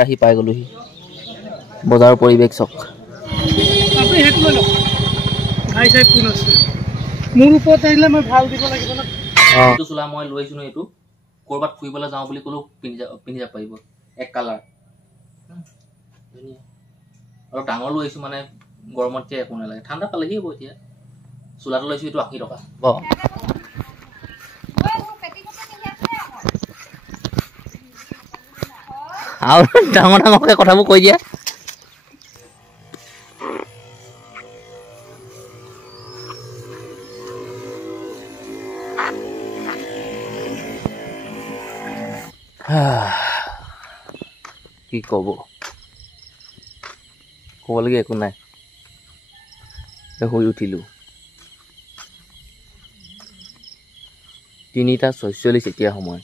আহি পাই গ'লোহি বজাৰৰ পৰিৱেশ চক আপুনি হেতু লৈ লওক ভাই চাই কোন আছে মোৰ ওপৰত আহিলে মই ভাল দিব লাগিব না এইটো চোলা মই লৈ আহিছো ন এইটো কৰবাত ফুৰিবলৈ যাওঁ বুলি ক'লেও পিন্ধি যাব পাৰিব এক কালাৰ আৰু ডাঙৰ লৈ আহিছো মানে গৰমত যে একো নালাগে ঠাণ্ডা পালেহি হ'ব এতিয়া চোলাটো লৈছো এইটো 80 টকা আৰু ডাঙৰ ডাঙৰকে কথাবোৰ কৈ দিয়া কি ক'বলগীয়া একো নাই শুই উঠিলো 3:46 এতিয়া সময়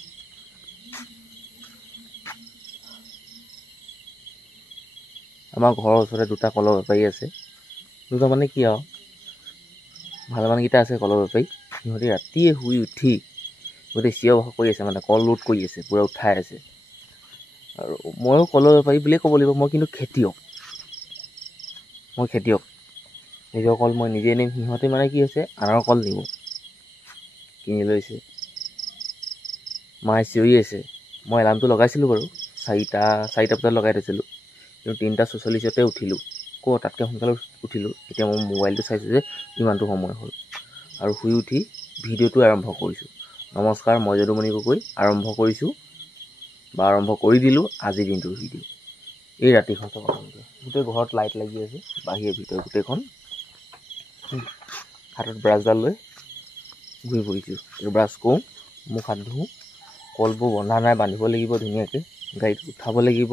আমাৰ ঘৰৰ ওচৰতে দুটা কলৰ বেপাৰী আছে দুটা মানে কি আৰু ভালমানকেইটা আছে কলৰ বেপাৰী সিহঁতে ৰাতিয়ে শুই উঠি গোটেই চিঞৰ বাখৰ কৰি আছে মানে কল লোড কৰি আছে পূৰা উঠাই আছে আৰু ময়ো কলৰ বেপাৰী বুলিয়ে ক'ব লাগিব মই কিন্তু খেতিয়ক নিজৰ কল মই নিজে নিম সিহঁতে মানে কি হৈছে আনৰ কল নিব কিনি লৈছে মায়ে চিঞৰি আছে মই এলাৰ্মটো লগাইছিলোঁ বাৰু 4টা বজাত লগাই থৈছিলোঁ কিন্তু 3:46 উঠিলোঁ তাতকৈ সোনকালে উঠিলোঁ এতিয়া মই মোবাইলটো চাইছোঁ যে ইমানটো সময় হ'ল আৰু শুই উঠি ভিডিঅ'টো আৰম্ভ কৰিছোঁ নমস্কাৰ মই যদুমণি গগৈ আৰম্ভ কৰি দিলোঁ আজিৰ দিনটোৰ ভিডিঅ' এই ৰাতিখন গোটেই ঘৰত লাইট লাগি আছে বাহিৰে ভিতৰত গোটেইখন হাতত ব্ৰাছডাল লৈ ঘূৰি ফুৰিছোঁ এইটো ব্ৰাছ কৰোঁ মুখ হাত ধুওঁ কলবোৰ বন্ধা নাই বান্ধিব লাগিব ধুনীয়াকৈ গাড়ীত উঠাব লাগিব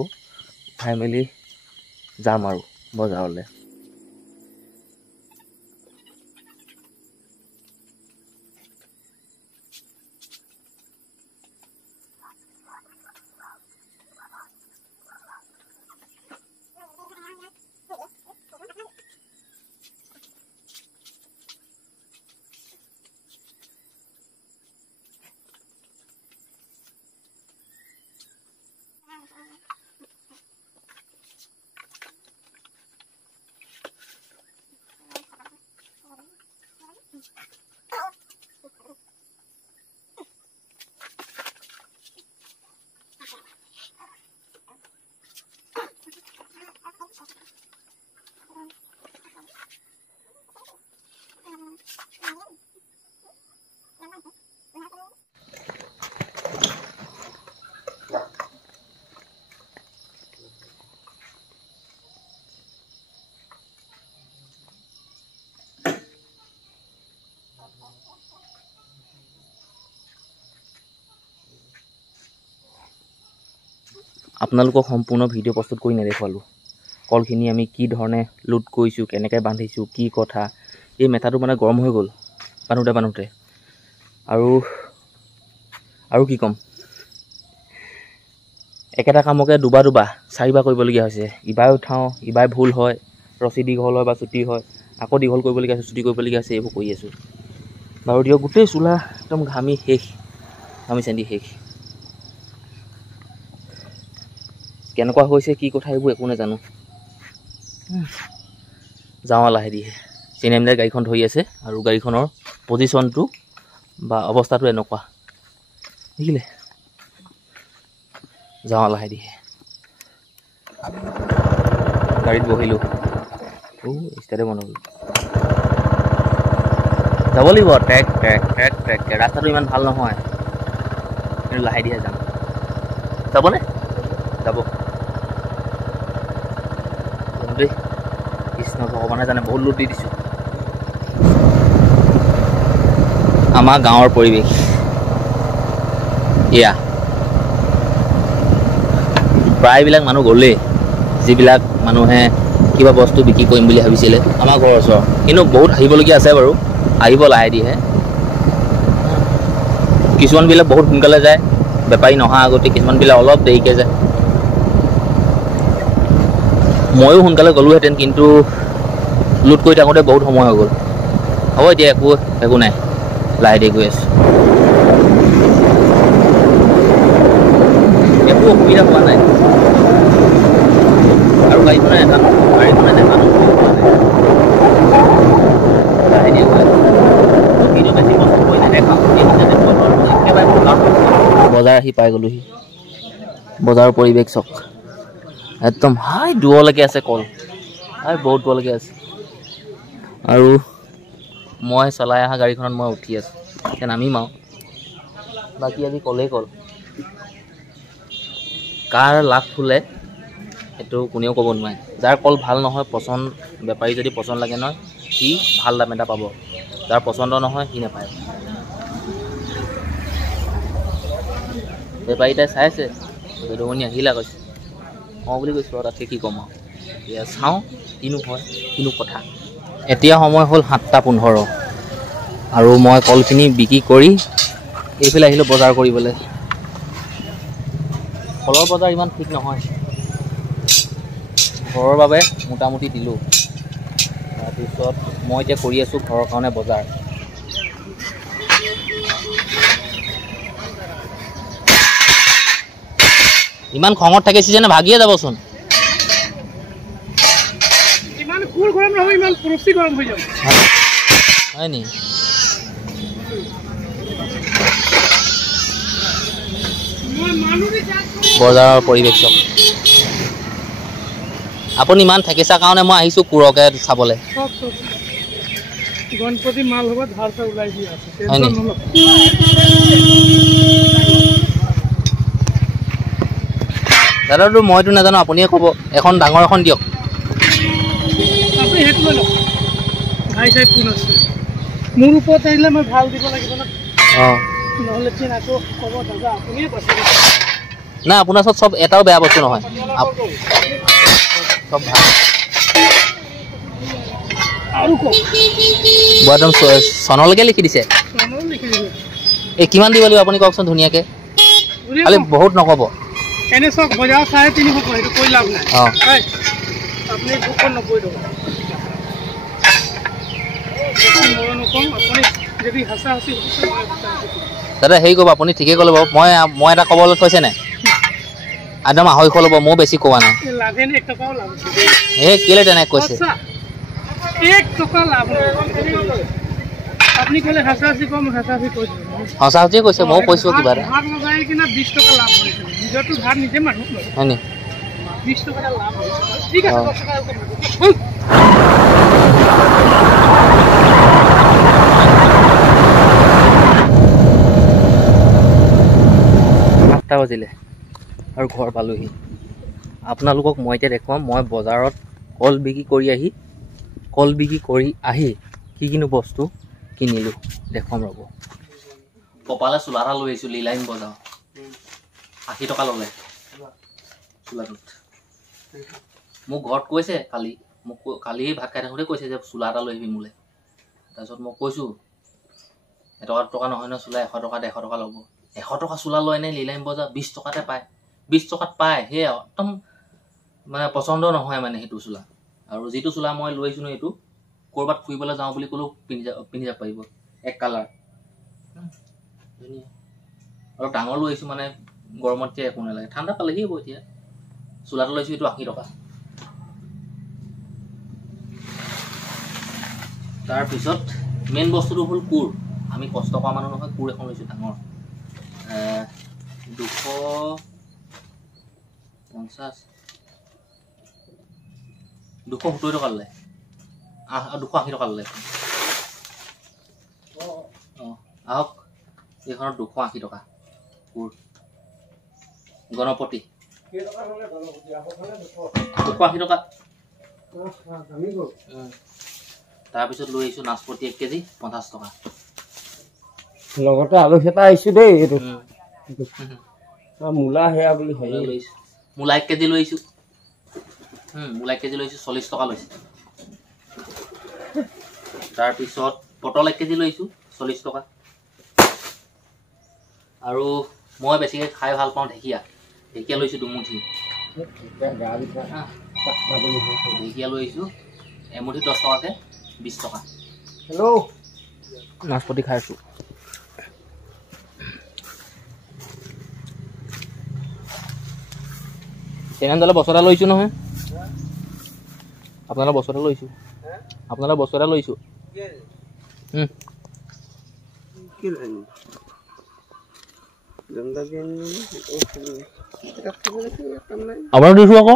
উঠাই মেলি যাম আৰু বজাৰলৈ আপোনালোকক সম্পূৰ্ণ ভিডিঅ' প্ৰস্তুত কৰি নেদেখুৱালোঁ কলখিনি আমি কি ধৰণে লোড কৰিছোঁ কেনেকৈ বান্ধিছোঁ কি কথা এই মেথাটো মানে গৰম হৈ গ'ল বান্ধোতে আৰু কি ক'ম একেটা কামকে দুবাৰ 4বাৰ কৰিবলগীয়া হৈছে ইবাৰ উঠাওঁ ইবাৰ ভুল হয় ৰছী দীঘল হয় বা চুটি হয় আকৌ দীঘল কৰিবলগীয়া হৈছে চুটি কৰিবলগীয়া হৈছে এইবোৰ কৰি আছোঁ বাৰু দিয়ক গোটেই চোলা একদম ঘামি চেন্দি শেষ কেনেকুৱা হৈছে কি কথা এইবোৰ একো নাজানো যাওঁ লাহে দিয়ে চিনেমাৰ গাড়ীখন ধৰি আছে আৰু গাড়ীখনৰ পজিশ্যনটো বা অৱস্থাটো এনেকুৱা দেখিলে যাওঁ লাহে দিয়ে গাড়ীত বহিলোঁ ষ্টাৰ্টে বন্ধ হ'ল যাব লাগিব ট্ৰেক ৰাস্তাটো ইমান ভাল নহয় কিন্তু লাহে দিয়ে যাম যাবনে যাব দেই কৃষ্ণ ভগৱানে জানে বহুত লোড দি দিছোঁ আমাৰ গাঁৱৰ পৰিৱেশ এয়া প্ৰায়বিলাক মানুহ গ'লেই যিবিলাক মানুহে কিবা বস্তু বিক্ৰী কৰিম বুলি ভাবিছিলে আমাৰ ঘৰৰ ওচৰৰ কিন্তু বহুত আহিবলগীয়া আছে বাৰু আহিব লাহে দিহে কিছুমানবিলাক বহুত সোনকালে যায় বেপাৰী নহা আগতে কিছুমানবিলাক অলপ দেৰিকৈ যায় ময়ো সোনকালে গ'লোহেঁতেন কিন্তু লোড কৰি থাকোঁতে বহুত সময় হৈ গ'ল হ'ব এতিয়া একো নাই লাহে ধীৰে গৈ আছোঁ একো অসুবিধা হোৱা নাই গাড়ীখনে এটা গাড়ীখনে দেখা বজাৰ আহি পাই গ'লোহি বজাৰৰ পৰিৱেশ চাওক একদম হাই দূৰলৈকে আছে কল হাই বহুত দূৰলৈকে আছে আৰু মই চলাই অহা গাড়ীখনত মই উঠি আছোঁ এতিয়া নামিম আৰু বাকী আজি কলেই কল কাৰ লাভ ফুলে সেইটো কোনেও ক'ব নোৱাৰে যাৰ কল ভাল নহয় পচন্দ বেপাৰী যদি পচন্দ লাগে নহয় সি ভাল দাম এটা পাব যাৰ পচন্দ নহয় সি নাপায় বেপাৰীটাই চাইছে বেদমণি আহিলা কৈছে অঁ বুলি কৈছোঁ আৰু তাতকৈ কি ক'ম আৰু এতিয়া চাওঁ কিনো হয় কিনো কথা এতিয়া সময় হ'ল 7:15 আৰু মই কলখিনি বিক্ৰী কৰি এইফালে আহিলোঁ বজাৰ কৰিবলৈ ফলৰ বজাৰ ইমান ঠিক নহয় ঘৰৰ বাবে মোটামুটি দিলোঁ তাৰপিছত মই এতিয়া কৰি আছোঁ ঘৰৰ কাৰণে বজাৰ ইমান খঙত থাকিছে যেনে ভাগিয়ে যাবচোন ইমান কুল গৰম নহয় ইমান পুৰস্তি গৰম হৈ যাব হয় নি বজাৰৰ পৰিৱেশ চাওক আপুনি ইমান ঠেকেছা কাৰণে মই আহিছোঁ কুৰকে চাবলৈ গণপতি মাল হ'ব ধাৰটা ওলাই দিয়া আছে হয় নি দাদাটো মইতো নাজানো আপুনিয়ে ক'ব এখন ডাঙৰ এখন দিয়ক আপুনি সেইটো লৈ লওক ভাই চাই কোন আছে মোৰ ওপৰত আহিলে মই ভাল দিব লাগিব ন অঁ নহ'লে কি আকৌ ক'ব দাদা আপুনিয়ে কৈছে নাই আপোনাৰ ওচৰত চব এটাও বেয়া বস্তু নহয় চব ভাল আৰু কওক একদম চনলৈকে লিখি দিছে লিখি দিব এই কিমান দিব লাগিব আপুনি কওকচোন ধুনীয়াকৈ খালি বহুত নক'ব এনে চাওক বজাৰ 350 কয় সেইটো কৈ লাভ নাই অঁ আপুনি 290 টকা মই নকম আপুনি যদি হাসা হাসি দাদা হেৰি ক'ব আপুনি ঠিকেই ক'লে বাৰু মই এটা ক'বলৈ থৈছে নাই একদম 250 ল'ব মই বেছি কোৱা নাই লাভে নে 1 টকাও লাভ এই কেলে তেনেকৈ কৈছে 1 টকা লাভ আপুনি ক'লে হাসা হাসি কম হাসা হাসি কৈ দিব সঁচা সঁচিয়ে কৈছে ময়ো কৈছোঁ কিবা এটা ভাত লগাই কিনা 20 টকা লাভ হৈছে নিজৰটো ভাত নিজে মানুহ হয় নি 20 টকা লাভ হৈছে ঠিক আছে 10 টকা কম বাজিলে আৰু ঘৰ পালোহি আপোনালোকক মই এতিয়া দেখুৱাম মই বজাৰত কল বিক্ৰী কৰি আহি কি কিনো বস্তু কিনিলোঁ দেখুৱাম ৰ'ব কপালে চোলা এটা লৈ আহিছোঁ লীলাইন বজাৰ 80 টকা ল'লে চোলাটোত মোক ঘৰত কৈছে কালি ভাত খাই থাকোঁতে কৈছে যে চোলা এটা লৈ আহিবি মোলৈ তাৰপিছত মই কৈছোঁ টকা নহয় ন চোলা 100 টকা 150 টকা ল'ব 100 টকা চোলা লয় নে লীলাইন বজাৰ 20 টকাতে পায় 20 টকাত পায় সেয়া একদম মানে পচন্দ নহয় মানে সেইটো চোলা আৰু যিটো চোলা মই লৈ আহিছোঁ ন এইটো ক'ৰবাত ফুৰিবলৈ যাওঁ বুলি ক'লেও পিন্ধি যাব পাৰিব এক কালাৰ ধুনীয়া অলপ ডাঙৰ লৈ আহিছোঁ মানে গৰমত এতিয়া একো নালাগে ঠাণ্ডা পালেহি হ'ব এতিয়া চোলাটো লৈছোঁ এইটো 80 টকা তাৰপিছত মেইন বস্তুটো হ'ল কোৰ আমি কষ্ট কৰা মানুহ নহয় কোৰ এখন লৈছোঁ ডাঙৰ 270 টকা ল'লে 280 টকা ল'লে আহক এইখনত 280 টকা কোৰ গণপতি 280 টকা তাৰপিছত লৈ আহিছোঁ নাচপতি 1 কেজি 50 টকা লগতে আলু খেতা আহিছোঁ দেই এইটো মূলা সেয়া বুলি হেৰি লৈছোঁ মূলা 1 কেজি লৈ আহিছোঁ মূলা 1 কেজি লৈছোঁ 40 টকা লৈছে তাৰপিছত পটল 1 কেজি লৈছোঁ 40 টকা আৰু মই বেছিকৈ খাই ভাল পাওঁ ঢেকীয়া লৈছোঁ দুমুঠি ঢেকীয়া লৈ আহিছোঁ এমুঠি 10 টকাকৈ 20 টকা হেল্ল' নাচপতি খাইছোঁ তেনেহ'লে বছৰ এটা লৈছোঁ নহয় আপোনালোকৰ বস্তু এটা লৈছোঁ আপোনালোকৰ বস্তু এটা লৈছোঁ আপোনাক দিছোঁ আকৌ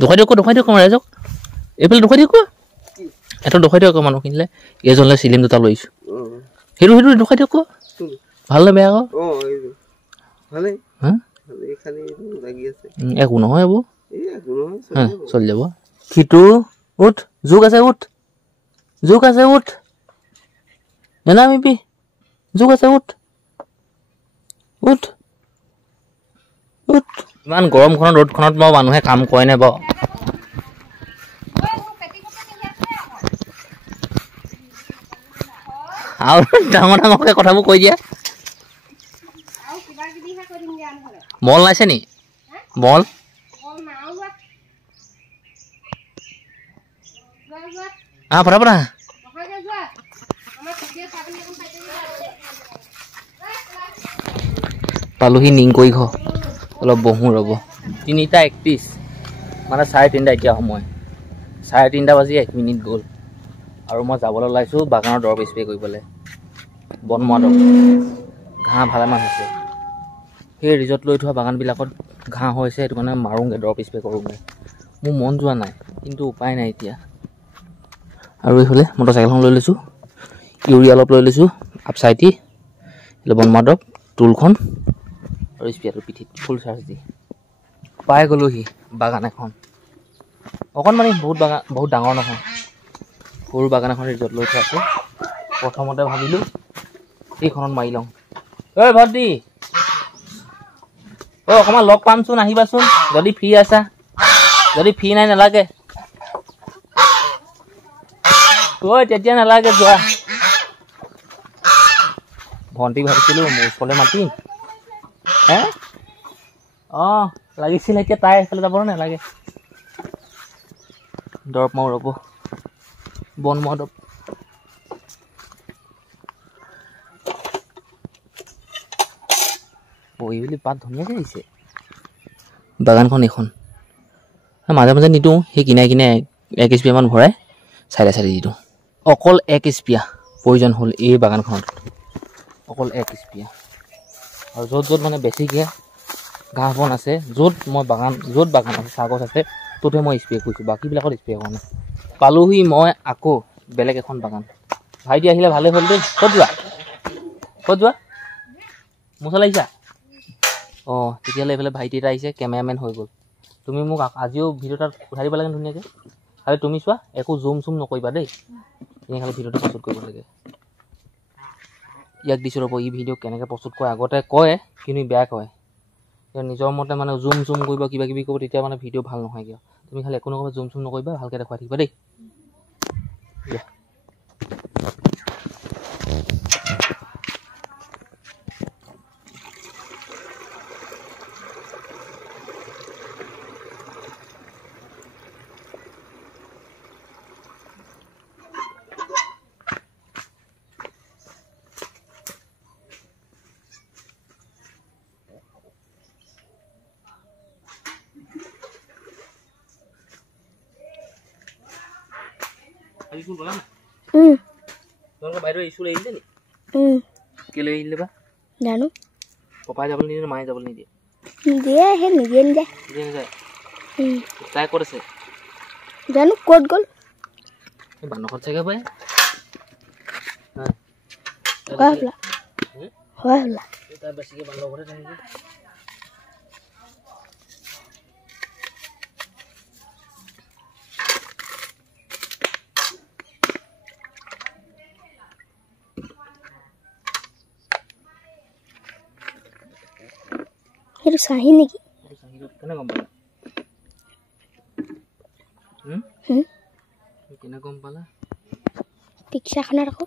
দেখুৱাই দিয়ক ৰাইজক এইফালে দেখুৱাই দিয়ক এটা দেখুৱাই দিয়ক মানুহ কিনিলে এইজনলৈ চিলিম দুটা লৈছোঁ সেইটো দেখুৱাই দিয়ক ভাল নে বেয়া আকৌ একো নহয় এইবোৰ চলি যাব সিটো উঠ জোক আছে উঠ নেনামিবি জোক আছে উঠ ইমান গৰমখনত ৰ'দখনত বাৰু মানুহে কাম কৰে নে বাৰু আৰু ডাঙৰকৈ কথাবোৰ কৈ দিয়া বল নাইছে নি বল ফটাফট পালোহি নিংকৈ ঘৰ অলপ বহোঁ ৰ'ব 3:31 মানে 3:30 এতিয়া সময় 3:30 বাজি 1 মিনিট গ'ল আৰু মই যাবলৈ ওলাইছোঁ বাগানৰ দৰৱ স্প্ৰে কৰিবলৈ বনমৰা দৰৱ ঘাঁহ ভালেমান হৈছে সেই ৰিজৰ্ট লৈ থোৱা বাগানবিলাকত ঘাঁহ হৈছে সেইটো কাৰণে মাৰোঁগৈ দৰৱ স্প্ৰে কৰোঁগৈ মোৰ মন যোৱা নাই কিন্তু উপায় নাই এতিয়া আৰু এইফালে মটৰচাইকেলখন লৈ লৈছোঁ ইউৰিয়া অলপ লৈ লৈছোঁ আপচাইটি এইফালে বনমৰা দৰৱ টুলখন আৰু স্প্ৰেটো পিঠিত ফুল চাৰ্জ দি পাই গ'লোহি বাগান এখন অকণমানি বহুত ডাঙৰ নহয় সৰু বাগান এখন ৰিজৰ্ট লৈ থোৱা আছে প্ৰথমতে ভাবিলোঁ এইখনত মাৰি লওঁ ঐ ভণ্টি অকণমান লগ পামচোন আহিবাচোন যদি ফ্ৰী আছা যদি ফ্ৰী নাই নালাগে তেতিয়া নালাগে যোৱা ভণ্টি ভাবিছিলোঁ মোৰ ওচৰলৈ মাতি লাগিছিল এতিয়া তাই এইফালে যাব নালাগে দৰৱ মাৰো ৰ'ব বনমৰা দৰৱ বহি বুলি পাত ধুনীয়াকৈ আহিছে বাগানখন এইখন মাজে মাজে নিদিওঁ সেই কিনাই 1 স্প্ৰেমান ভৰাই চাইডে দি দিওঁ অকল 1 স্প্ৰে প্ৰয়োজন হ'ল এই বাগানখনত অকল 1 স্প্ৰে আৰু য'ত মানে বেছিকৈ ঘাঁহ বন আছে য'ত বাগান আছে চাহ গছ আছে ত'তে মই স্প্ৰে কৰিছোঁ বাকীবিলাকত স্প্ৰে কৰা নাই পালোহি মই আকৌ বেলেগ এখন বাগান ভাইটি আহিলে ভালেই হ'ল দেই ক'ত যোৱা মোচা লাগিছা তেতিয়াহ'লে এইফালে ভাইটি এটা আহিছে কেমেৰামেন হৈ গ'ল তুমি মোক আজিও ভিডিঅ' এটা উঠাই দিব লাগে ধুনীয়াকৈ খালি তুমি চোৱা একো জুম নকৰিবা দেই এনেই খালি ভিডিঅ'টো প্ৰস্তুত কৰিব লাগে ইয়াক দিছোঁ ৰ'ব ই ভিডিঅ' কেনেকৈ প্ৰস্তুত কৰে আগতে কয় কিন্তু বেয়া কয় নিজৰ মতে মানে জুম কৰিব কিবা কিবি কৰিব তেতিয়া মানে ভিডিঅ' ভাল নহয় কিয় তুমি খালি একো নকৰিবা জুম নকৰিবা ভালকৈ দেখুৱাই থাকিবা দেই স্কুল গ'লা নাই তোমালোকৰ বাইদেউ স্কুল আহিলে নি কেলৈ আহিলে বা জানো পাপাই যাবলৈ নিদিয়ে মায়ে যাবলৈ নিদিয়ে দিয়ে সেই নিদিয়ে নাযায় তাই ক'ত আছে জানো ক'ত গ'ল বানৰখন চাগে পাই হয় হ'লা তাই বেছিকৈ বান্দৰ ঘৰতে থাকে সেইটো চাহি নেকি কেনে গম পালা কেনে গম পালা ৰিক্সাখনত আকৌ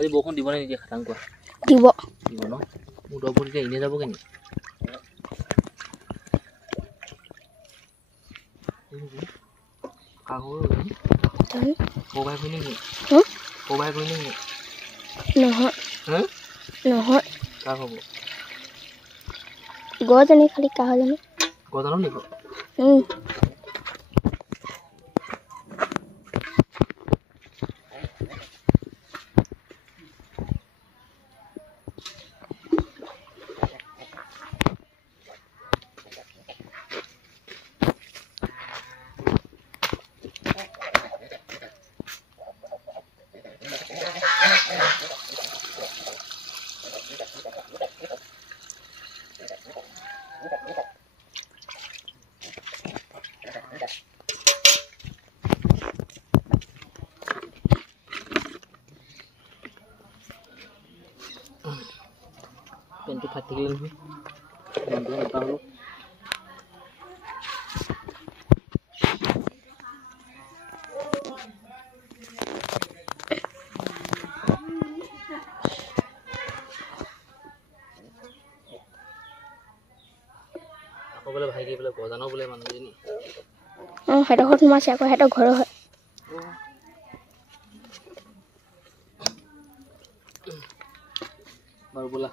আজি বৰষুণ দিব নে নিদিয়ে খাটাং কোৱা দিব দিব ন মোৰ দৰবোৰ এতিয়া এনে যাবগৈ নি কাগজ জানো কোবাই গৈ নেকি হুম? কোবাই গৈ নেকি নহয় হা নহয় কাৰ হ'ব গছ জানি খালি কাহ জানো গজানো নিব পেনটো ফাটি থাকিলে নহয় পেনটো নটা হ'লো আকৌ বোলে ভাইটি বোলে গজানো বোলে মানুহজনী সিহঁতৰ ঘৰত সোমাইছে আকৌ সিহঁতৰ ঘৰৰ হয় বাৰু বোলা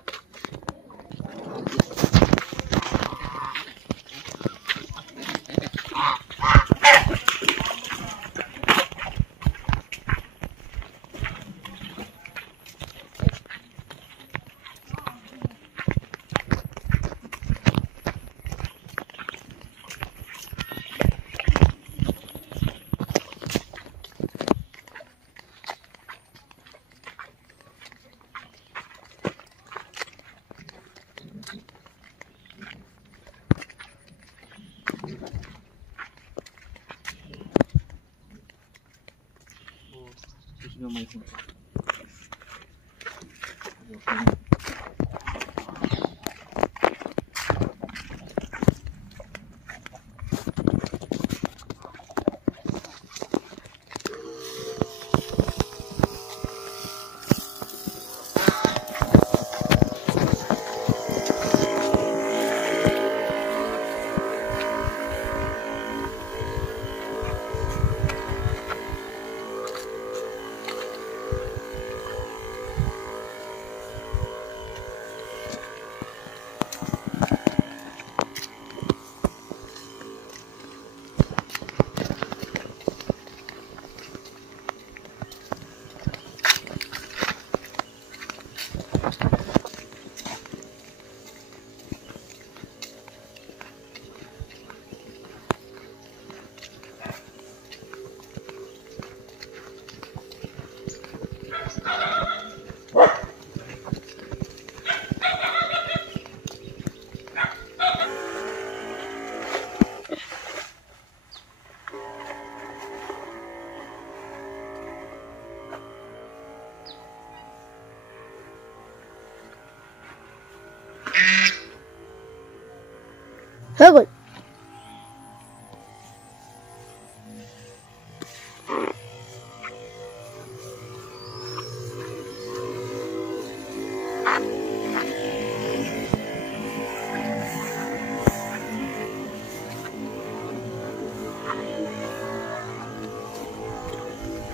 হৈ গ'ল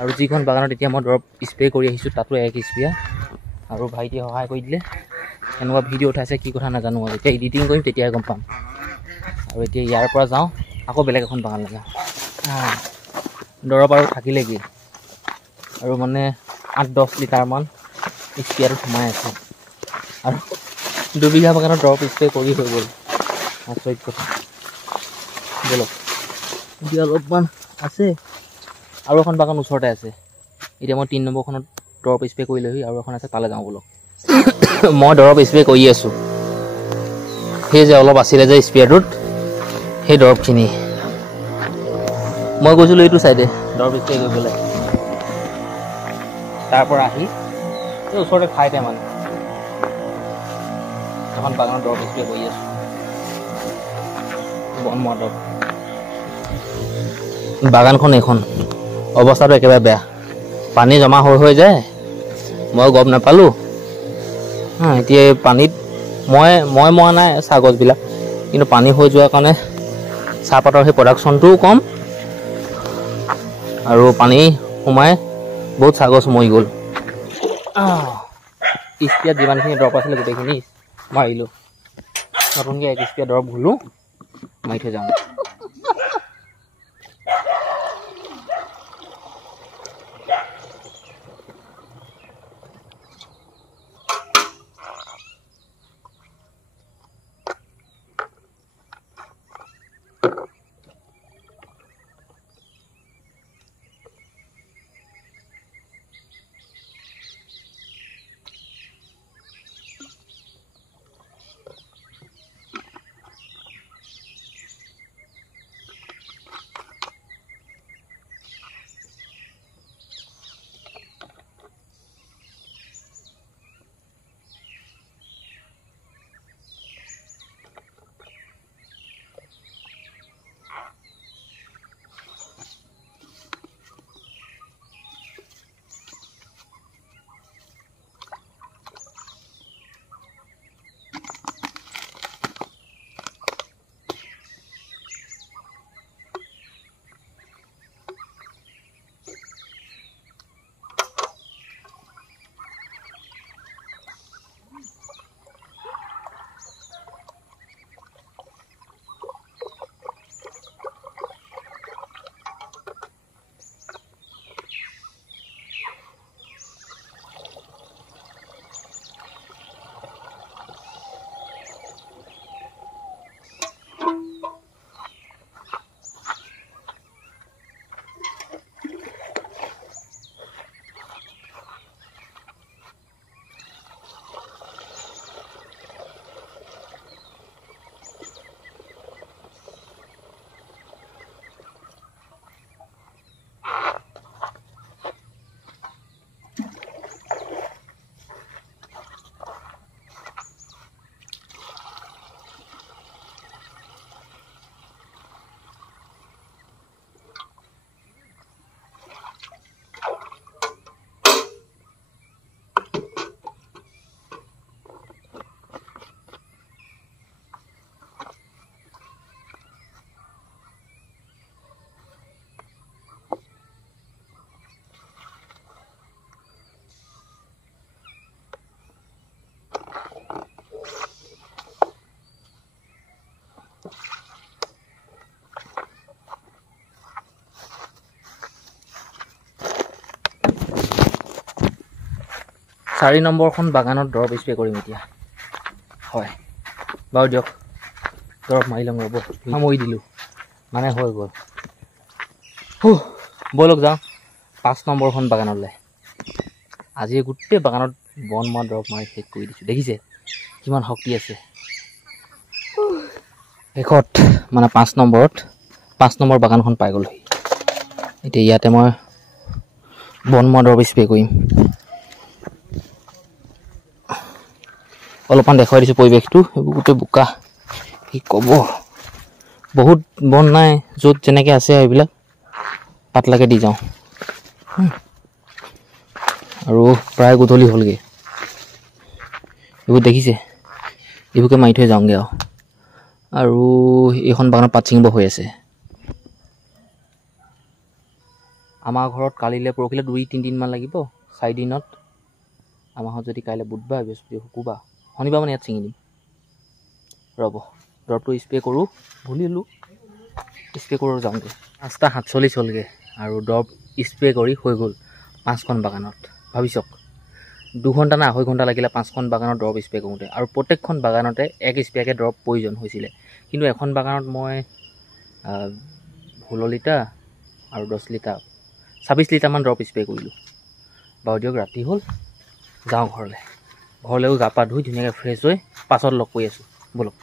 আৰু যিখন বাগানত এতিয়া মই দৰৱ স্প্ৰে কৰি আহিছোঁ তাতো এক স্প্ৰে আৰু ভাইটিয়ে সহায় কৰি দিলে এনেকুৱা ভিডিঅ' উঠাইছে কি কথা নাজানো আৰু এতিয়া এডিটিং কৰিম তেতিয়াহে গম পাম আৰু এতিয়া ইয়াৰ পৰা যাওঁ আকৌ বেলেগ এখন বাগান লগাওঁ দৰৱ আৰু থাকিলে কি আৰু মানে 8-10 লিটাৰমান স্প্ৰেটো সোমাই আছে আৰু 2 বিঘা বাগানত দৰৱ স্প্ৰে কৰি হৈ গ'ল আচৰিত কথা বলক এতিয়া অলপমান আছে আৰু এখন বাগান ওচৰতে আছে এতিয়া মই 3 নম্বৰখনত দৰৱ স্প্ৰে কৰি লৈ আৰু এখন আছে তালৈ যাওঁ বলক মই দৰৱ স্প্ৰে কৰি আছোঁ সেই যে অলপ আছিলে যে স্প্ৰেটোত সেই দৰৱখিনি মই গৈছিলোঁ এইটো চাইডে দৰৱ স্প্ৰে কৰিবলৈ তাৰ পৰা আহি এই ওচৰতে ঠাইতে মানে এখন বাগানত দৰৱ স্প্ৰে কৰি আছোঁ বনমৰা দৰৱ বাগানখন এইখন অৱস্থাটো একেবাৰে বেয়া পানী জমা হৈ যায় মই গম নাপালোঁ। এতিয়া এই পানীত মই মৰা নাই চাহ গছবিলাক, কিন্তু পানী হৈ যোৱাৰ কাৰণে চাহপাতৰ সেই প্ৰডাকশ্যনটোও কম আৰু পানী সোমাই বহুত চাহ গছ মৰি গ'ল। স্প্ৰেয়াত যিমানখিনি দৰৱ আছিলে গোটেইখিনি মাৰিলোঁ। নতুনকৈ 1 স্প্ৰে দৰৱ ঘোলোঁ, মাৰি থৈ যাওঁ। চাৰি নম্বৰখন বাগানত দৰৱ স্প্ৰে কৰিম এতিয়া। হয় বাৰু দিয়ক, দৰৱ মাৰি ল'ম ৰ'ব। মৰি দিলোঁ মানে হৈ গ'ল। ব'লক যাওঁ 5 নম্বৰখন বাগানলৈ। আজি গোটেই বাগানত বন মৰা দৰৱ মাৰি শেষ কৰি দিছোঁ। দেখিছে কিমান শক্তি আছে। শেষত মানে 5 নম্বৰ বাগানখন পাই গ'লোহি। এতিয়া ইয়াতে মই বন মৰা দৰৱ স্প্ৰে কৰিম। অলপমান দেখুৱাই দিছোঁ পৰিৱেশটো, এইবোৰ গোটেই বোকা, কি ক'ব। বহুত বন নাই, য'ত যেনেকৈ আছে এইবিলাক পাতলাকৈ দি যাওঁ। আৰু প্ৰায় গধূলি হ'লগৈ। এইবোৰ দেখিছে, এইবোৰকে মাৰি থৈ যাওঁগৈ আৰু এইখন বাগানত পাত ছিঙিব হৈ আছে। আমাৰ ঘৰত কালিলৈ পৰহিলৈ 2-3 দিনমান লাগিব, 4 দিনত। আমাৰ ঘৰত যদি কাইলৈ বুধবাৰ, বৃহস্পতি, শুকুৰবাৰ, শনিবাৰ মানে ইয়াত ছিঙি দিম। ৰ'ব দৰৱটো স্প্ৰে কৰোঁ, ভুলিলোঁ স্প্ৰে কৰোঁ যাওঁগৈ। 5:47 হ'লগৈ আৰু দৰৱ স্প্ৰে কৰি হৈ গ'ল 5খন বাগানত। ভাবি চাওক 2 ঘণ্টা নে 2.5 ঘণ্টা লাগিলে 5খন বাগানত দৰৱ স্প্ৰে কৰোঁতে। আৰু প্ৰত্যেকখন বাগানতে 1 স্প্ৰেকৈ দৰৱ প্ৰয়োজন হৈছিলে, কিন্তু এখন বাগানত মই 16 লিটাৰ আৰু 10 লিটাৰ 26 লিটাৰমান দৰৱ স্প্ৰে কৰিলোঁ। বাৰু দিয়ক, ৰাতি হ'ল, যাওঁ ঘৰলৈও গা পা ধুই ধুনীয়াকৈ ফ্ৰেছ হৈ পাছত লগ কৰি আছোঁ। ব'লক।